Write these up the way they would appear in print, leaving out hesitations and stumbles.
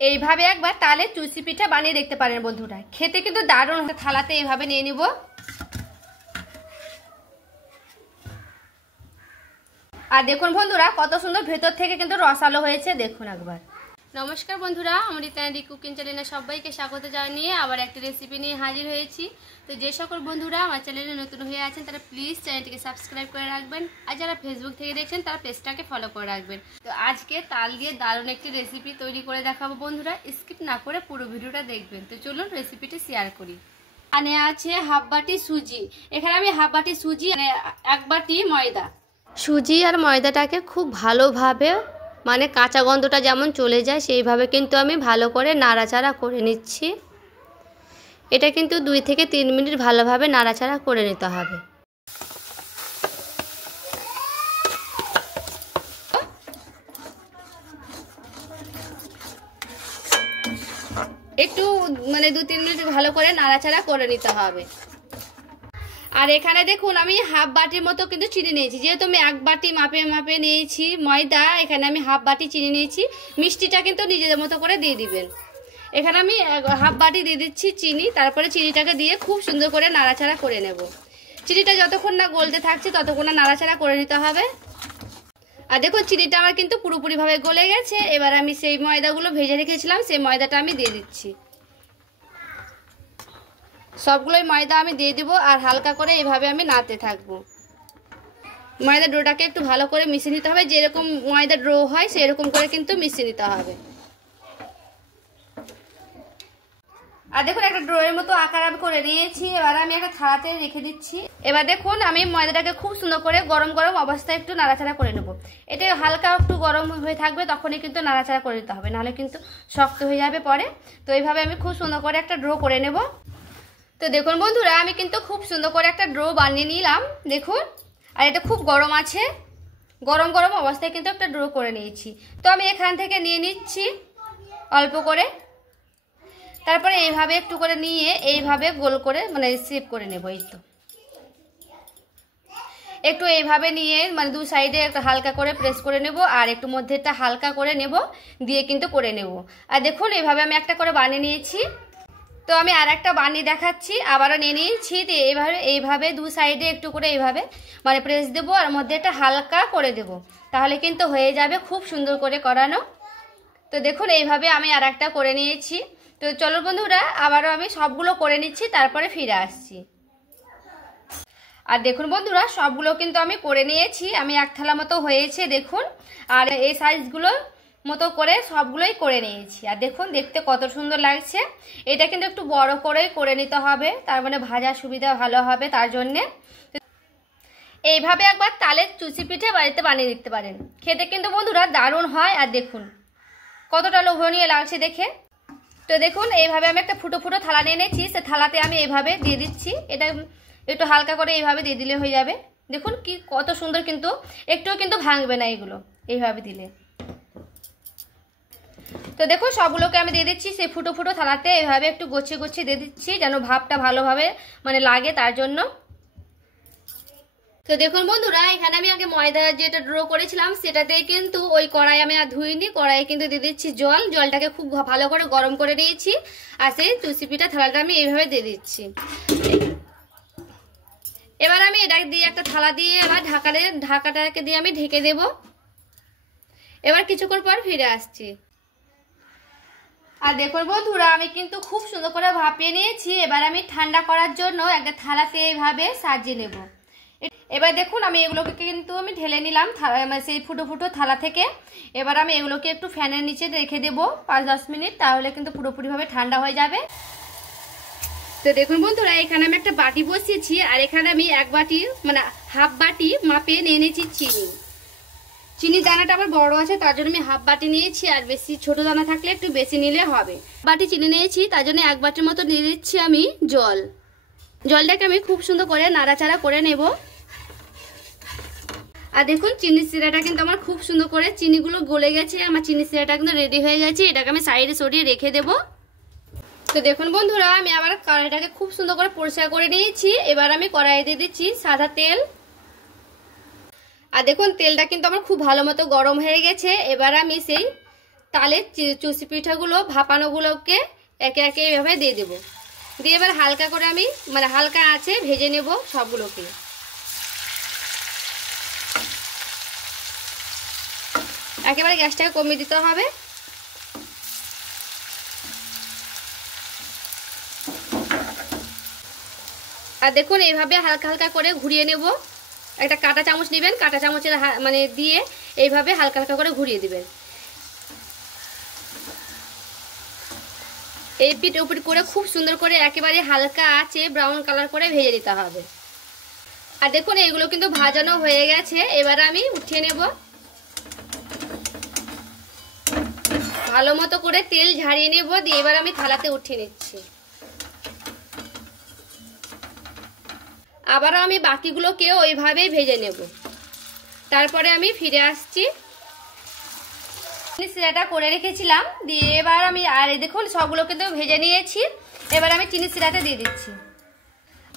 এইভাবে একবার তালের চুষি পিঠা বানিয়ে দেখতে পারেন বন্ধুরা, খেতে কিন্তু দারুণ। থালাতে এইভাবে নিয়ে নিব। আর দেখুন বন্ধুরা কত সুন্দর ভেতর থেকে কিন্তু রসালো হয়েছে, দেখুন একবার। নমস্কার বন্ধুরা, আমার ইতালি কুকিং চ্যানেলে সবাইকে স্বাগত জানিয়ে আবার একটা রেসিপি নিয়ে হাজির হয়েছি। তো যে সকল বন্ধুরা আমার চ্যানেলে নতুন হয়ে আছেন তারা প্লিজ চ্যানেলটিকে সাবস্ক্রাইব করে রাখবেন, আর যারা ফেসবুক থেকে দেখছেন তারা পেজটাকে ফলো করে রাখবেন। তো আজকে তাল দিয়ে দারুণ একটি রেসিপি তৈরি করে দেখাবো বন্ধুরা, স্কিপ না করে পুরো ভিডিওটা দেখবেন। তো চলুন রেসিপিটি শেয়ার করি। এখানে আছে হাফ বাটি সুজি, এখানে আমি হাফ বাটি সুজি মানে 1 বাটি ময়দা। সুজি আর ময়দাটাকে খুব ভালোভাবে মানে কাঁচা গন্ধটা যেমন চলে যায় সেইভাবে কিন্তু আমি ভালো করে নাড়াচাড়া করে নিচ্ছি। এটা কিন্তু 2 থেকে 3 মিনিট ভালোভাবে নাড়াচাড়া করে নিতে হবে। একটু মানে 2-3 মিনিট ভালো করে নাড়াচাড়া করে নিতে হবে। আর এখানে দেখুন আমি হাফ বাটির মতো কিন্তু চিনি নিয়েছি, যেহেতু আমি 1 বাটি মাপে নিয়েছি ময়দা, এখানে আমি হাফ বাটি চিনি নিয়েছি। মিষ্টিটা কিন্তু নিজেদের মতো করে দিয়ে দিবেন। এখানে আমি হাফ বাটি দিয়ে দিচ্ছি চিনি, তারপরে চিনিটাকে দিয়ে খুব সুন্দর করে নাড়াচাড়া করে নেব। চিনিটা যতক্ষণ না গলতে থাকছে ততক্ষণ না নাড়াচাড়া করে নিতে হবে। আর দেখুন চিনিটা আমার কিন্তু পুরোপুরিভাবে গলে গেছে। এবার আমি সেই ময়দাগুলো ভেজে রেখেছিলাম সেই ময়দাটা আমি দিয়ে দিচ্ছি। সবগুলোই ময়দা আমি দিয়ে দিব আর হালকা করে এইভাবে আমি নাড়তে থাকবো। ময়দা ডোটাকে একটু ভালো করে মিশিয়ে নিতে হবে, যেরকম ময়দা ডো হয় সেরকম করে কিন্তু মিশিয়ে নিতে হবে। আর দেখুন একটা ডোয়ের মতো আকার আমি করে নিয়েছি। এবার আমি একটা থালাতে রেখে দিচ্ছি। এবার দেখুন আমি ময়দাটাকে খুব সুন্দর করে গরম গরম অবস্থায় একটু নাড়াচাড়া করে নেব। এটা হালকা একটু গরম হয়ে থাকবে তখনই কিন্তু নাড়াচাড়া করে নিতে হবে, নাহলে কিন্তু শক্ত হয়ে যাবে পরে। তো এইভাবে আমি খুব সুন্দর করে একটা ডো করে নেব। তো দেখুন বন্ধুরা আমি কিন্তু খুব সুন্দর করে একটা ডো বানিয়ে নিলাম, দেখুন। আর এটা খুব গরম আছে, গরম গরম অবস্থায় কিন্তু একটা ডো করে নিয়েছি। তো আমি এখান থেকে নিয়ে নিচ্ছি অল্প করে, তারপরে এইভাবে একটু করে নিয়ে এইভাবে গোল করে মানে শেপ করে নেব। এই তো একটু এইভাবে নিয়ে মানে 2 সাইডে একটা হালকা করে প্রেস করে নেব, আর একটু মধ্যেটা হালকা করে নেব, দিয়ে কিন্তু করে নেব। আর দেখুন এইভাবে আমি একটা করে বানিয়ে নিয়েছি। তো আমি আর একটা বানিয়ে দেখাচ্ছি, আবারও নিয়ে নিয়েছি। এইভাবে 2 সাইডে একটু করে এইভাবে মানে প্রেস দেবো, আর মধ্যে একটা হালকা করে দেব, তাহলে কিন্তু হয়ে যাবে খুব সুন্দর করে করানো। তো দেখুন এইভাবে আমি আর একটা করে নিয়েছি। তো চলো বন্ধুরা আবারও আমি সবগুলো করে নিচ্ছি, তারপরে ফিরে আসছি। আর দেখুন বন্ধুরা সবগুলো কিন্তু আমি করে নিয়েছি, আমি 1 থালা মতো হয়েছে দেখুন। আর এই সাইজগুলো মতো করে সবগুলোই করে নিয়েছি। আর দেখুন দেখতে কত সুন্দর লাগছে। এটা কিন্তু একটু বড় করেই করে নিতে হবে, তার মানে ভাজার সুবিধা ভালো হবে তার জন্যে। এইভাবে একবার তালের চুষি পিঠে বাড়িতে বানিয়ে দিতে পারেন, খেতে কিন্তু বন্ধুরা দারুণ হয়। আর দেখুন কতটা লোভনীয় লাগছে দেখে। তো দেখুন এইভাবে আমি একটা ফুটো ফুটো থালা নিয়ে নিয়েছি, সে থালাতে আমি এইভাবে দিয়ে দিচ্ছি। এটা একটু হালকা করে এইভাবে দিয়ে দিলে হয়ে যাবে। দেখুন কি কত সুন্দর, কিন্তু একটুও কিন্তু ভাঙবে না এগুলো এইভাবে দিলে। তো দেখুন সবগুলোকে আমি দিয়ে দিচ্ছি সেই ফুটো ফুটো থালাতে, এইভাবে একটু গোছিয়ে গোছিয়ে দিয়ে দিচ্ছি যেন ভাবটা ভালোভাবে মানে লাগে তার জন্য। তো দেখুন বন্ধুরা এখানে আমি আগে ময়দা যেটা ড্র করেছিলাম সেটাতে কিন্তু ওই কড়াই আমি আর ধুইনি, কড়াইয়ে কিন্তু দিয়ে দিচ্ছি জল। জলটাকে খুব ভালো করে গরম করে নিয়েছি, আর সেই চুষি পিঠা থালাটা আমি এইভাবে দিয়ে দিচ্ছি। এবার আমি এটা দিয়ে একটা থালা দিয়ে এবার ঢাকাটাকে দিয়ে আমি ঢেকে দেব। এবার কিছুক্ষণ পর ফিরে আসছি। আর দেখুন বন্ধুরা আমি কিন্তু খুব সুন্দর করে ভাপিয়ে নিয়েছি। এবার আমি ঠান্ডা করার জন্য একটা থালাতে এইভাবে সাজিয়ে নেব। এবার দেখুন আমি এগুলোকে কিন্তু আমি ঢেলে নিলাম সেই ফুটো ফুটো থালা থেকে। এবার আমি এগুলোকে একটু ফ্যানের নিচে রেখে দেব 5-10 মিনিট, তাহলে কিন্তু পুরোপুরিভাবে ঠান্ডা হয়ে যাবে। তো দেখুন বন্ধুরা এখানে আমি একটা বাটি বসিয়েছি, আর এখানে আমি 1 বাটি মানে হাফ বাটি মাপে নিয়ে নিয়েছি চিনি। চিনি দানাটা আমার বড় আছে তার জন্য আমি হাফ বাটি নিয়েছি, আর বেশি ছোট দানা থাকলে একটু বেশি নিলে হবে। বাটি চিনি নিয়েছি তার জন্য 1 বাটির মতো দিয়ে দিচ্ছি আমি জল। জলটাকে আমি খুব সুন্দর করে নাড়াচাড়া করে নেব। আর দেখুন চিনির সিরাটা কিন্তু আমার খুব সুন্দর করে চিনিগুলো গলে গেছে, আমার চিনি সিরাটা কিন্তু রেডি হয়ে গেছে। এটাকে আমি সাইডে সরিয়ে রেখে দেব। তো দেখুন বন্ধুরা আমি আবার কড়াইটাকে খুব সুন্দর করে পরিষ্কার করে নিয়েছি। এবার আমি কড়াইয়ে দিয়ে দিচ্ছি সাদা তেল। আর দেখুন তেলটা কিন্তু আমার খুব ভালো মতো গরম হয়ে গেছে। এবার আমি সেই তালের চুষি পিঠাগুলো ভাপানোগুলোকে একে একে এইভাবে দিয়ে দেবো। দিয়ে এবার হালকা করে আমি হালকা আঁচে ভেজে নেব সবগুলোকে। একেবারে গ্যাসটাকে কমিয়ে দিতে হবে। আর দেখুন এইভাবে হালকা হালকা করে ঘুরিয়ে নেব। একটা কাঁটা চামচ নেবেন, কাঁটা চামচের দিয়ে এইভাবে হালকা হালকা করে ঘুরিয়ে দিবেন। এই পিঠ ওপিঠ করে খুব সুন্দর করে একেবারে হালকা আঁচে ব্রাউন কালার করে ভেজে দিতে হবে। আর দেখুন এইগুলো কিন্তু ভাজানো হয়ে গেছে। এবার আমি উঠিয়ে নেব। ভালো মতো করে তেল ঝাড়িয়ে নেব, দিয়ে এবার আমি থালাতে উঠিয়ে নিচ্ছি। আবারও আমি বাকিগুলোকেও ওইভাবেই ভেজে নেব। তারপরে আমি ফিরে আসছি। সিরাটা করে রেখেছিলাম, দিয়ে এবার আমি আর দেখুন সবগুলো কিন্তু ভেজে নিয়েছি। এবার আমি চিনি সিরাটা দিয়ে দিচ্ছি।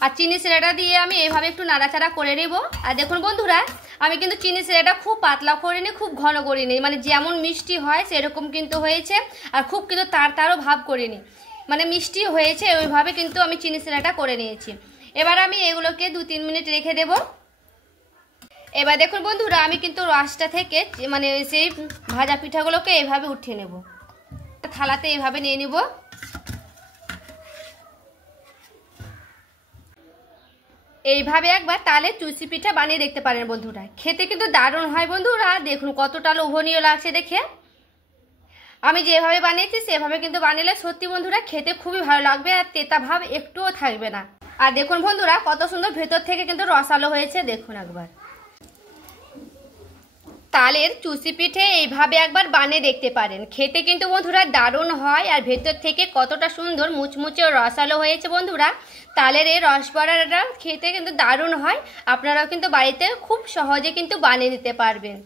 আর চিনি সিরাটা দিয়ে আমি এইভাবে একটু নাড়াচাড়া করে নেব। আর দেখুন বন্ধুরা, আমি কিন্তু চিনি সিরাটা খুব পাতলা করিনি, খুব ঘন করিনি, যেমন মিষ্টি হয় সেরকম কিন্তু হয়েছে। আর খুব কিন্তু তারও ভাব করিনি, মিষ্টি হয়েছে ওইভাবে কিন্তু আমি চিনি সিরাটা করে নিয়েছি। এবার আমি এগুলোকে 2-3 মিনিট রেখে দেব। এবার দেখুন বন্ধুরা, আমি কিন্তু রসটা থেকে সেই ভাজা পিঠাগুলোকে এইভাবে উঠিয়ে নেব। থালাতে এইভাবে নিয়ে নিব। এইভাবে একবার তালের চুষি পিঠা বানিয়ে দেখতে পারেন বন্ধুরা, খেতে কিন্তু দারুণ হয় বন্ধুরা। দেখুন কতটা লোভনীয় লাগছে দেখে। আমি যেভাবে বানিয়েছি সেভাবে কিন্তু বানালে সত্যি বন্ধুরা খেতে খুবই ভালো লাগবে, আর তেতা ভাব একটুও থাকবে না। আর দেখুন বন্ধুরা কত সুন্দর ভেতর থেকে কিন্তু রসালো হয়েছে। দেখুন একবার তালের চুষি পিঠে এইভাবে একবার বানিয়ে দেখতে পারেন, খেতে কিন্তু বন্ধুরা দারুণ হয়। আর ভেতর থেকে কতটা সুন্দর মুচমুচে রসালো হয়েছে বন্ধুরা। তালের এই রসবড়াটা খেতে কিন্তু দারুণ হয়। আপনারাও কিন্তু বাড়িতে খুব সহজে কিন্তু বানিয়ে নিতে পারবেন।